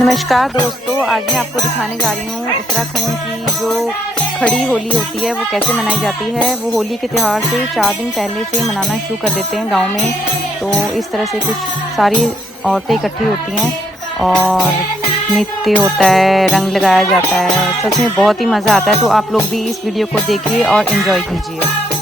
नमस्कार दोस्तों, आज मैं आपको दिखाने जा रही हूँ उत्तराखंड की जो खड़ी होली होती है वो कैसे मनाई जाती है। वो होली के त्यौहार से 4 दिन पहले से मनाना शुरू कर देते हैं गांव में। तो इस तरह से कुछ सारी औरतें इकट्ठी होती हैं और नृत्य होता है, रंग लगाया जाता है। सच में बहुत ही मज़ा आता है। तो आप लोग भी इस वीडियो को देखिए और एंजॉय कीजिए।